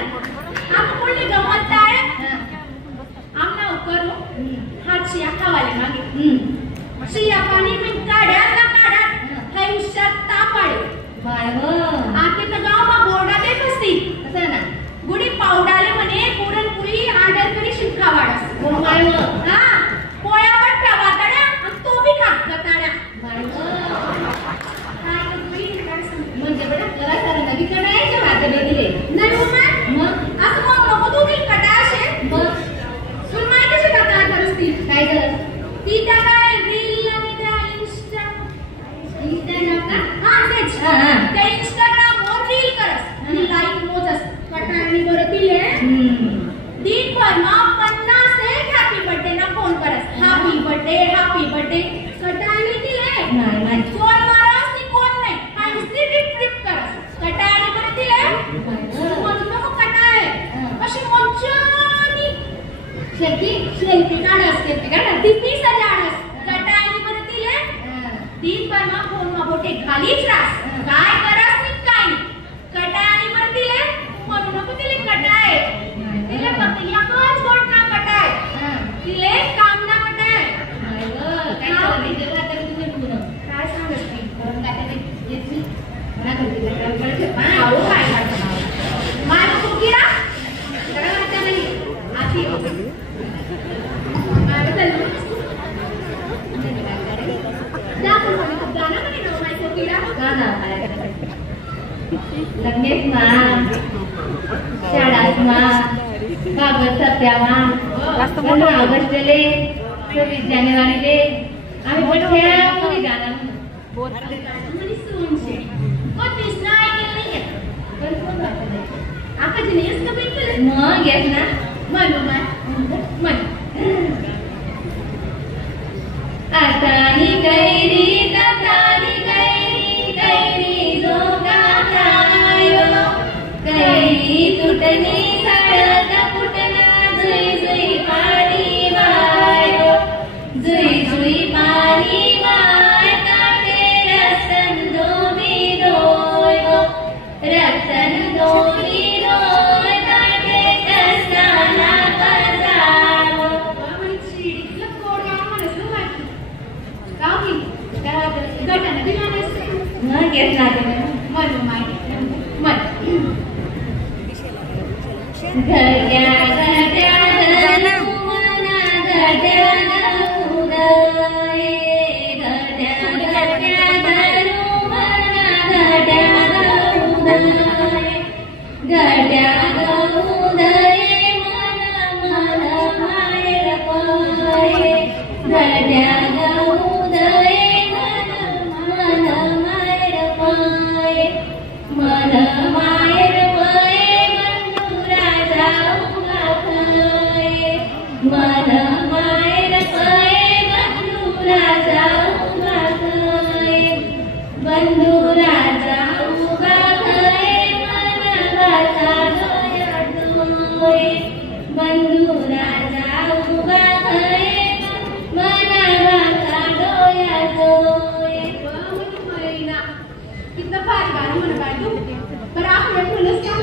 आप बोलले गमत आहे आमना करू हात शिया खावाले मागे शिया पाणी में काढ्या ना काढ्या हे उशात तापाडे बाय हो आके तर गाव मा बोर्डा देत असती असं ना गुडी पावडाले म्हणे पुरणपुरी आंडर करी शिखावाडस हो बाय हो हा पोळ्या बट्ट्या वाटाड्या आणि तो बी खा गताड्या बाय हो काय तुम्ही काय सांगता म्हणजे बडा जरा सारा नवी कडायचे भात दिले नाही मग असं मग नको तू बी कटाशे मग तुला माहिती आहे का काय करसती काय कर ती त्या काय रील आणि त्या इंस्टा का हा तेच त्या इंस्टाग्राम वर रील करस आणि लाईक मोजस कटाळणी बरं दिले दिन भर मग 50 एक हॅपी बर्थडे ना फोन करस हॅपी बर्थडे कटाळणी दिले नाही नाही चोर मारस ती कोण नाही आणि टिप टिप करस कटाळणी बरं दिले म्हणून नको कटाळे अशी मोचानी सेल्फी काढस ती सजाडस कटाळणी बरं दिले दिन भर मग फोन मा बोटे खालीच रास काय करस नी काय कटाळणी बरं दिले म्हणून नको दिले कटाळे दिले फक्त एकच गोट ना कटाळे दिले काम ना कटाळे काय झालं तेव्हा तर तुम्ही पुन्हा काय सांगत ती काय ते येते मला कळते काय कळते आहो काय करणार माय कुकीरा काय वाटत नाही आती माय बदल जा पण गाणं म्हणे ना माय कुकीरा गाणं लग्नेच मा शाळाच मा कागद सत्या मा 15 ऑगस्टले 26 जानेवारीले आम्ही बठ्या मुली गाणं म्हणे सोनशे कोणतीच नाही केली नाही पण कोण वाटत आकाजी नाही असं बिलकुल मग येत ना मन आतानी कैरी तातानी कैरी जो गातायो कैरी तुटनी सडक फुटना जुई जुई पाणी वायो जुई जुई पाणी वाय काटे रसन दोबी दोयो रसन दोबी दोय काटे कसाना कसावो मग येत ना घड्या घड्या मना घड्या उदये घड्या घड्या मना घड्या उदये घड्या उदये मन मन मायर पाये घड्या उदये मन मायर पाये मन मायर पाये बंधुरा जाऊगा खाये मन मायर पाये बंधुरा जाऊगा खाये बंधुरा जाऊगा खाये मन गाता डोया डोये बंधुरा जाऊगा खाये मन गाता डोया डोये कितना भारी गाणं म्हणत आहे तू पण आपण म्हणलंस का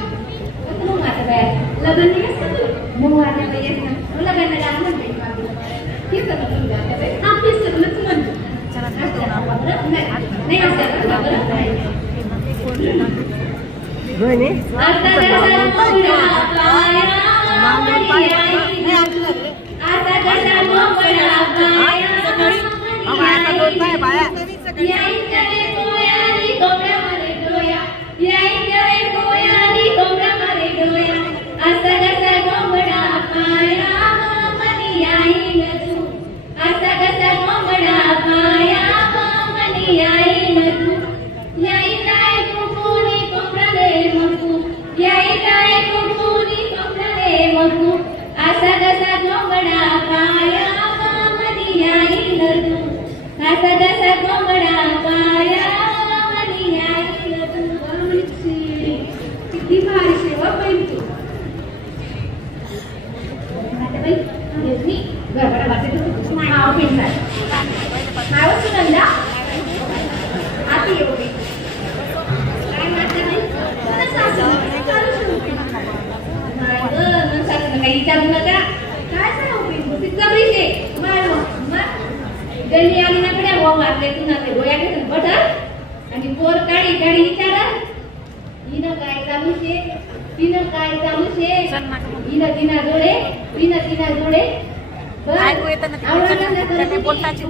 मग आता काय लग्न नाही असतं तुला मग आता काय येत ना लग्नाला गाणं म्हणते ठीक आहे तुला हा तेच सगळंच म्हणतो नाही असं बरोबर आता कसा मोगरा पाया आता कसा मोगरा पाया याई करे कोयाली कोमरा मरे डोया याई करे कोयाली कोमरा मरे डोया असा कसा मोगरा पाया मनी आई न तू असा कसा मोगरा पाया मनी आई न तू याई काय कुकुनी कोमरा दे मकू याई काय कुकुनी कोमरा दे मकू असा कसा मोगरा पाया मनी आई न तू असा कसा मोगरा पाया मनी आई न तू किती भारी सेवा पाहिजे तू आता बाई मी बरोबर वाटत नाव पेंडा नाव सुनंदा आती एवढी काय म्हणते नाही तुला सासू चालू काही विचारू नका काय सांगू पिंकू तिचा विषय गल्ली आली ना कडे हो मारले तू ना ते गोया घेऊन बटर आणि पोर काढी काढी विचारा हिनं काय चालू शे तिनं काय चालू शे हिनं तिना जोडे तिनं तिना जोडे ऐकू येतं ना ते बोलताची